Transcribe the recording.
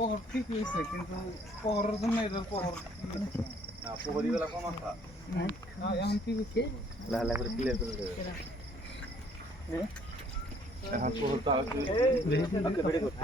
পহর ঠিক হয়েছে কিন্তু পহরের জন্য এদের পহর না পুকুরি বেলা কোন আছে এখন ঠিক হচ্ছে লালা করে ক্লিয়ার করে দেবে এখন পুকুর তো আছে ওকে বেড়ে কথা